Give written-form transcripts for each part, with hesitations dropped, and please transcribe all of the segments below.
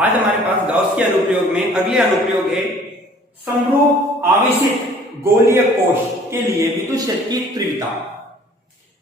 आज हमारे पास गाउस के अनुप्रयोग में अगले अनुप्रयोग है समरूप आवेशित गोलीय कोश के लिए विद्युत क्षेत्र की तीव्रता।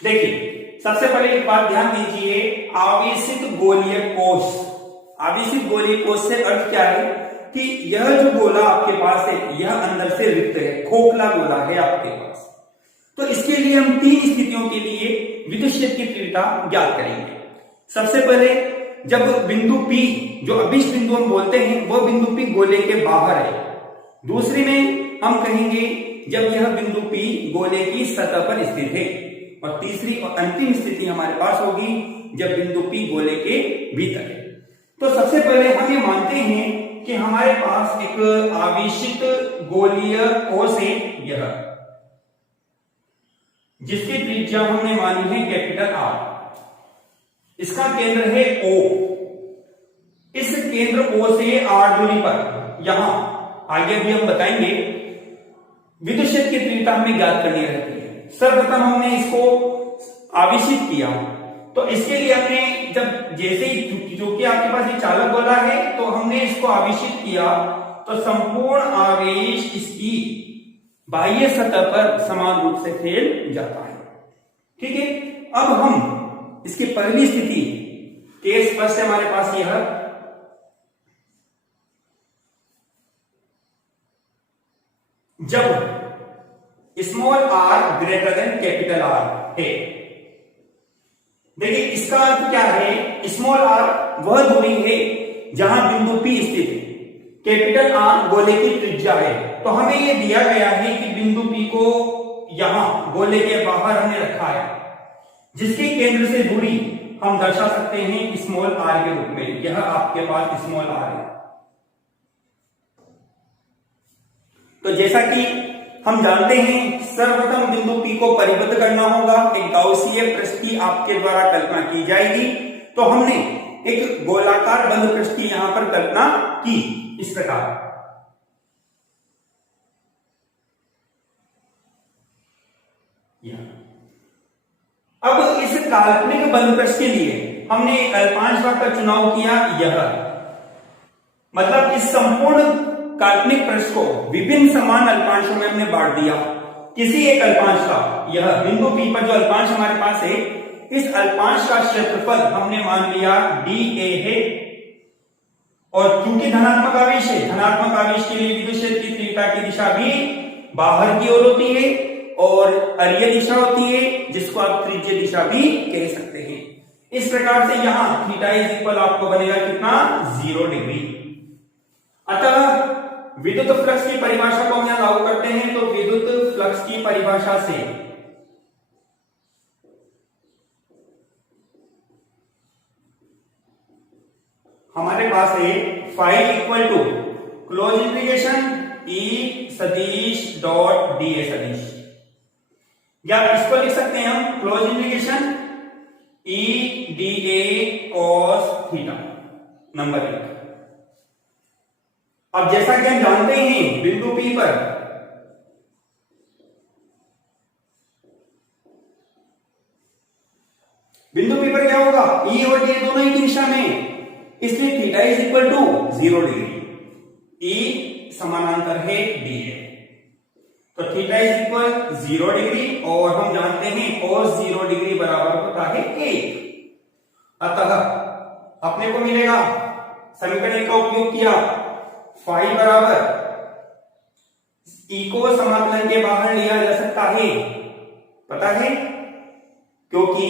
देखिए सबसे पहले एक बात ध्यान दीजिए, आवेशित गोलीय कोश। आवेशित गोलीय कोश से अर्थ क्या है कि यह जो गोला आपके पास है यह अंदर से रिक्त है, खोखला गोला है आपके पास। तो इसके लिए हम तीन स्थितियों के लिए विद्युत क्षेत्र की तीव्रता ज्ञात करेंगे। सबसे पहले जब बिंदु P, जो अभिष्ट बिंदु हम बोलते हैं, वह बिंदु P गोले के बाहर है। दूसरी में हम कहेंगे जब यह बिंदु P गोले की सतह पर स्थित है। और तीसरी और अंतिम स्थिति हमारे पास होगी जब बिंदु P गोले के भीतर है। तो सबसे पहले हम ये मानते हैं कि हमारे पास एक आवेशित गोलीय कोश है यह, जिसकी त्रिज्या हमने मानी है कैपिटल R। इसका केंद्र है O। इस केंद्र O से R दूरी पर यहां आगे भी हम बताएंगे विद्युत क्षेत्र की तीव्रता हमें ज्ञात करनी रहती है। सर्वप्रथम हमने इसको आवेशित किया, तो इसके लिए हमने जब जैसे ही जो कि आपके पास ये चालक गोला है तो हमने इसको आवेशित किया, तो संपूर्ण आवेश इसकी बाह्य सतह पर समान रूप से फैल जाता है। ठीक है, अब हम इसकी पहली स्थिति केस फर्स्ट हमारे पास यह, जब small r greater than capital R है। देखिए इसका अर्थ क्या है, स्मॉल r वह दूरी है जहां बिंदु P स्थित है, कैपिटल R गोले की त्रिज्या है। तो हमें यह दिया गया है कि बिंदु P को यहां गोले के बाहर हमने रखा है, जिसके केंद्र से दूरी हम दर्शा सकते हैं स्मॉल r के रूप में। यह आपके पास स्मॉल r है। तो जैसा कि हम जानते हैं सर्वप्रथम बिंदु P को परिबद्ध करना होगा, एक गाउसीय पृष्ठ की आपके द्वारा कल्पना की जाएगी। तो हमने एक गोलाकार बंद पृष्ठ की यहां पर कल्पना की इस प्रकार। अब इस काल्पनिक बंद पृष्ठ के लिए हमने एक अल्पांश का चुनाव किया। यह मतलब इस संपूर्ण काल्पनिक पृष्ठ को विभिन्न समान अल्पांशों में हमने बांट दिया। किसी एक अल्पांश का, यह बिंदु P पर जो अल्पांश हमारे पास है, इस अल्पांश का क्षेत्रफल हमने मान लिया dA है। और क्योंकि धनात्मक आवेश है, धनात्मक आवेश के लिए विद्युत क्षेत्र की तीव्रता की दिशा भी बाहर की ओर होती है और अरीय दिशा होती है, जिसको आप त्रिज्य दिशा भी कह सकते हैं। इस प्रकार से यहां थीटा इज इक्वल आपको बनेगा कितना, 0 डिग्री। अतः विद्युत फ्लक्स की परिभाषा को हम यहां लागू करते हैं, तो विद्युत फ्लक्स की परिभाषा से हमारे पास है phi equal to close integration E सदिश डॉट dA सदिश, या इसको लिख सकते हैं हम close integration E dA cos theta number 1। अब जैसा कि हम जानते हैं बिंदु P पर क्या होगा, E और dA दोनों ही की दिशा में, इसलिए theta is equal to 0 degree. E समानांतर है dA, तो थीटा इज इक्वल 0 डिग्री और हम जानते हैं cos 0 डिग्री बराबर होता है 1। अतः अपने को मिलेगा, समीकरण का उपयोग किया, फाई बराबर E को समाकलन के बाहर लिया जा सकता है, पता है, क्योंकि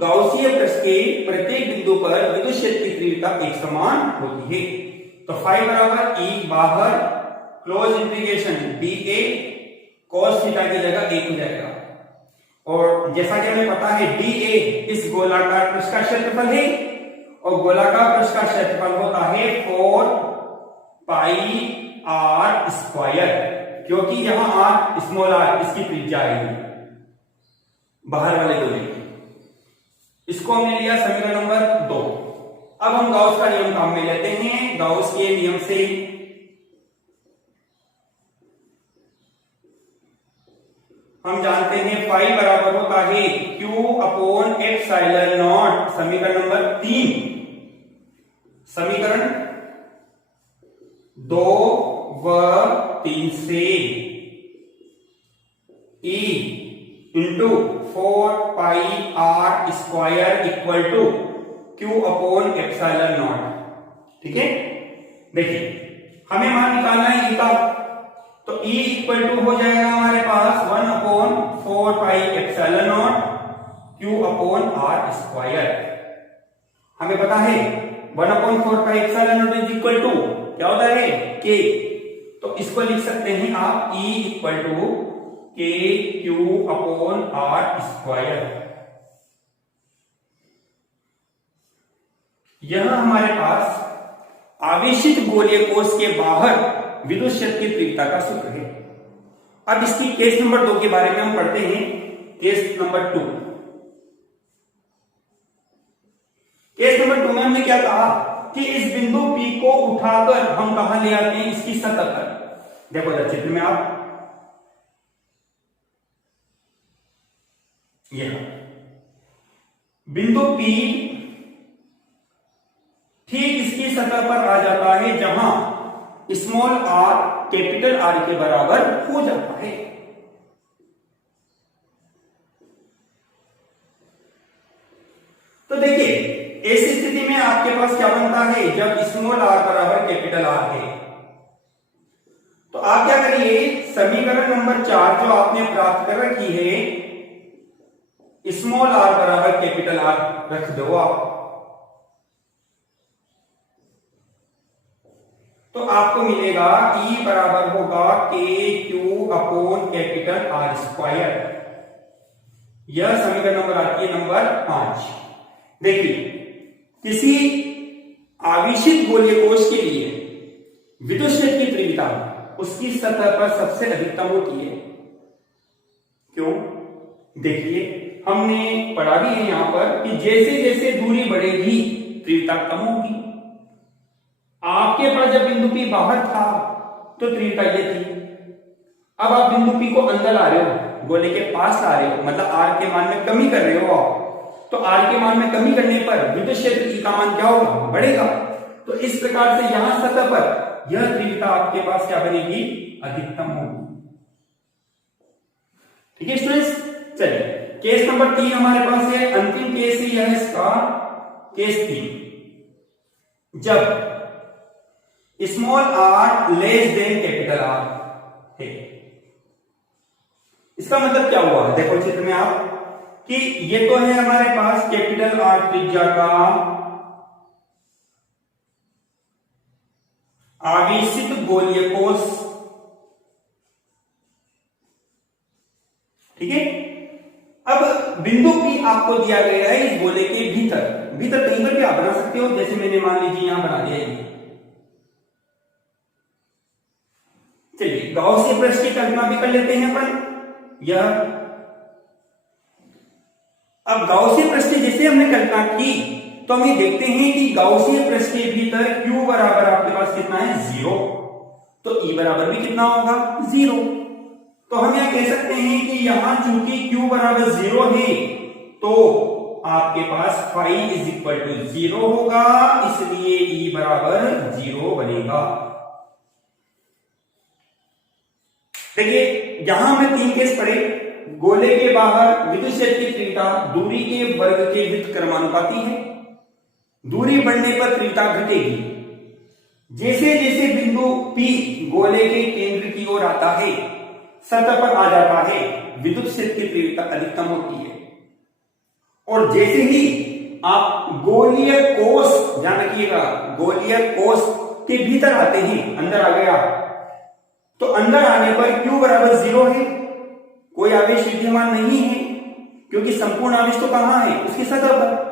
गाउसीय पृष्ठ के प्रत्येक बिंदु पर विद्युत क्षेत्र की तीव्रता एक समान होती है। तो फाई बराबर E बाहर close integration dA cos theta की जगह 1 हो जाएगा। और जैसा कि हमें पता है dA इस गोलाकार पृष्ठ का क्षेत्रफल है और गोलाकार पृष्ठ का क्षेत्रफल होता है 4 पाई r स्क्वायर, क्योंकि यहां r स्मॉल r इसकी त्रिज्या आएगी बाहर वाले गोले की। इसको हमने लिया समीकरण नंबर 2। अब हम गाउस का नियम काम में लेते हैं। गाउस के नियम से हम जानते हैं फाई बराबर होता है Q अपॉन एप्सिलॉन नॉट, समीकरण नंबर 3। समीकरण 2 व 3 से E into 4πr² equal to Q upon epsilon naught. ठीक है, देखिए हमें मान निकालना है E का, तो E इक्वल टू हो जाएगा हमारे पास 1 upon 4π epsilon naught Q upon r²। हमें पता है 1 upon 4π epsilon naught is equal to क्या होता है K, तो इसको लिख सकते हैं आप E equal to K Q upon r²। यह हमारे पास आवेशित गोलीय कोश के बाहर विद्युत क्षेत्र की तीव्रता का सूत्र है। अब इसकी केस नंबर 2 के बारे में हम पढ़ते हैं। केस नंबर 2, केस नंबर 2 में हमने क्या कहा कि इस बिंदु P को उठाकर हम कहां ले आते हैं, इसकी सतह पर। देखो जरा चित्र में आप, यह बिंदु P ठीक इसकी सतह पर आ जाता है जहां स्मॉल r कैपिटल R के बराबर हो जाता है। तो देखिए ऐसी स्थिति में आपके पास क्या बनता है, जब स्मॉल r बराबर कैपिटल R है तो आप क्या करिए, समीकरण नंबर 4 जो आपने प्राप्त कर रखी है, स्मॉल r बराबर कैपिटल R रख दो आप, तो आपको मिलेगा E बराबर होगा KQ अपॉन कैपिटल R²। यह समीकरण नंबर आती है नंबर 5। देखिए किसी आवेशित गोलीय कोश के लिए विद्युत क्षेत्र की तीव्रता उसकी सतह पर सबसे अधिकतम होती है। क्यों? देखिए हमने पढ़ा भी है यहां पर कि जैसे जैसे दूरी बढ़ेगी तीव्रता कम होगी। आपके पास जब बिंदु P बाहर था तो तीव्रता ये थी, अब आप बिंदु P को अंदर ला रहे हो, गोले के पास ला रहे हो, मतलब R के मान में कमी कर रहे हो आप, तो R के मान में कमी करने पर विद्युत क्षेत्र E का मान क्या होगा, बढ़ेगा। तो इस प्रकार से यहां सतह पर यह तीव्रता आपके पास क्या बनेगी, अधिकतम होगी। ठीक है स्टूडेंट्स, चलिए केस नंबर 3 हमारे पास है, अंतिम केस है यह इसका, केस 3, जब small r less than capital R है। इसका मतलब क्या हुआ, देखो चित्र में आप कि ये तो है हमारे पास कैपिटल R त्रिज्या का आवेशित गोलीय कोश। ठीक है, अब बिंदु P आपको दिया गया है इस गोले के भीतर, भीतर कहीं पर भी आप बना सकते हो, जैसे मैंने मान लीजिए यहां बना दिया है। चलिए गाउसीय पृष्ठ की कल्पना भी कर लेते हैं अपन। यह अब गाउसीय पृष्ठ जैसे हमने कल्पना की तो हम ये देखते हैं कि गाउसीय पृष्ठ के भीतर Q बराबर आपके पास कितना है, 0, तो E बराबर भी कितना होगा, 0। तो हम यह कह सकते हैं कि यहां चूंकि Q बराबर 0 है तो आपके पास phi इज इक्वल टू 0 होगा, इसलिए E बराबर 0 बनेगा। देखिए यहां हमने 3 केस पढ़े। गोले के बाहर विद्युत क्षेत्र की तीव्रता दूरी के वर्ग के व्युत्क्रमानुपाती है। दूरी बढ़ने पर तीव्रता घटेगी। जैसे जैसे बिंदु P गोले के केंद्र की ओर आता है, सतह पर आ जाता है, विद्युत क्षेत्र की तीव्रता अधिकतम होती है। और जैसे ही आप गोलीय कोश, ध्यान रखिएगा, गोलीय कोश के भीतर आते हैं, अंदर आ गया, तो अंदर आने पर Q बराबर 0 है, कोई आवेश विद्यमान नहीं है, क्योंकि संपूर्ण आवेश तो कहां है, उसकी सतह पर।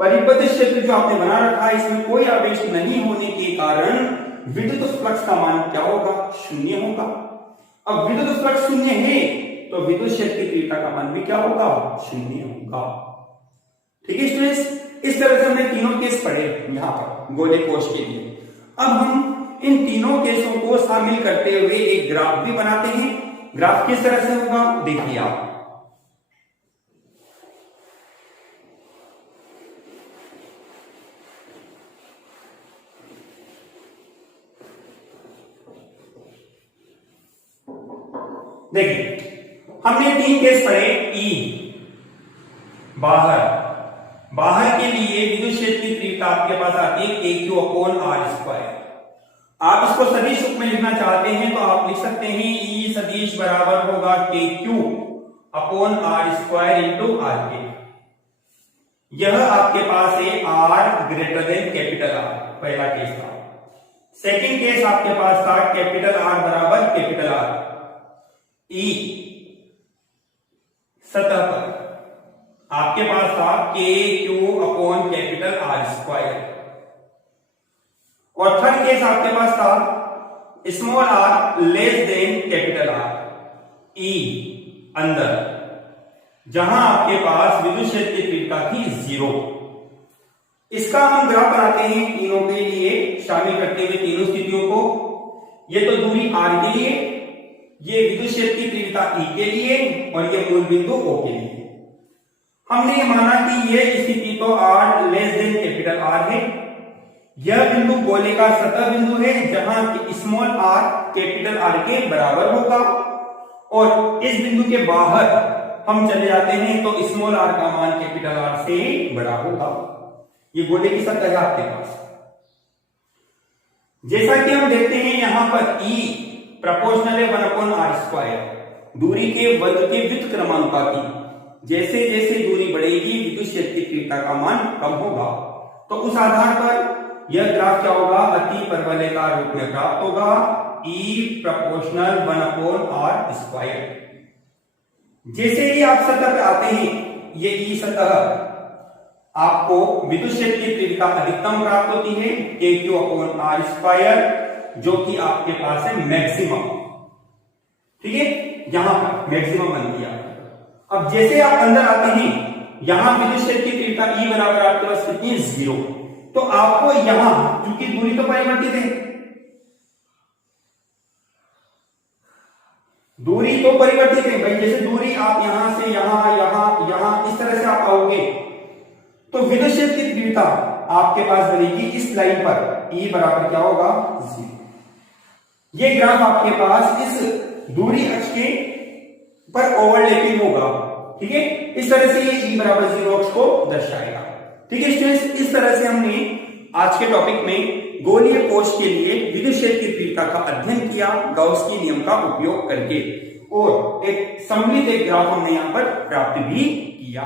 परिबद्ध क्षेत्र जो आपने बना रखा है इसमें कोई आवेश नहीं होने के कारण विद्युत फ्लक्स का मान क्या होगा, 0 होगा। अब विद्युत फ्लक्स 0 है तो विद्युत क्षेत्र की तीव्रता का मान भी क्या होगा, 0 होगा। ठीक है स्टूडेंट्स, इस तरह से हमने तीनों केस पढ़े यहां पर गोले कोश के लिए। अब हम इन तीनों केसों को शामिल करते हुए एक ग्राफ भी बनाते हैं। ग्राफ किस तरह से होगा, देखिए आप, देखिए हमने 3 केस पढ़े। ई बाहर के लिए विद्युत क्षेत्र की तीव्रता आपके पास आती है KQ/R²। आप इसको सदिश रूप में लिखना चाहते हैं तो आप लिख सकते हैं E सदिश बराबर होगा KQ/R² इंटू RK। यह आपके पास है R greater than capital R, पहला केस था। सेकंड केस आपके पास था कैपिटल R बराबर कैपिटल R। E सतह पर आपके पास था KQ/कैपिटल R²। और थर्ड केस आपके पास था small r less than capital R। E अंदर, जहां आपके पास विद्युत क्षेत्र की तीव्रता थी 0। इसका हम ग्राफ बनाते हैं तीनों के लिए, शामिल करते हुए तीनों स्थितियों को। ये तो दूरी r के लिए, ये विद्युत क्षेत्र की तीव्रता E के लिए, और ये मूल बिंदु O के लिए। हमने ये माना कि यह स्थिति तो r less than capital R है। यह बिंदु गोले का सतह बिंदु है, जहां स्मॉल r कैपिटल R के बराबर होगा, और इस बिंदु के बाहर हम चले जाते हैं तो स्मॉल r का मान कैपिटल R से बड़ा होगा। ये गोले की सतह है आपके पास। जैसा कि हम देखते हैं यहां पर E प्रोपोर्शनल है 1/r², दूरी के वर्ग के व्युत्क्रमानुपाती। जैसे जैसे दूरी बढ़ेगी विद्युत क्षेत्र की तीव्रता का मान कम होगा। तो उस आधार पर यह ग्राफ क्या होगा, अति परवलयकार रूप में प्राप्त होगा। E proportional 1/r²। जैसे ही आप सतह पे आते हैं, ये E सतह आपको विद्युत क्षेत्र की तीव्रता अधिकतम प्राप्त होती है KQ/R², जो कि आपके पास है मैक्सिमम। ठीक है, यहां पर मैक्सिमम बन गया। अब जैसे आप अंदर आते हैं, यहां विद्युत क्षेत्र की तीव्रता E बराबर आपके पास कितनी है, 0। तो आपको यहां, क्योंकि दूरी तो परिवर्तित है, दूरी तो परिवर्तित है भाई। जैसे दूरी आप यहां से यहां यहां यहां इस तरह से आप आओगे, तो विद्युत क्षेत्र की तीव्रता आपके पास बनेगी इस लाइन पर, E बराबर क्या होगा, 0। ये ग्राफ आपके पास इस दूरी अक्ष के पर ओवरलैपिंग होगा। ठीक है, इस तरह से ये E बराबर 0 अक्ष को दर्शाएगा। ठीक है स्टूडेंट्स, इस तरह से हमने आज के टॉपिक में गोलीय कोश के लिए विद्युत क्षेत्र की तीव्रता का अध्ययन किया गाउस के नियम का उपयोग करके, और एक सम्मिलित ग्राफ हमने यहां पर प्राप्त भी किया।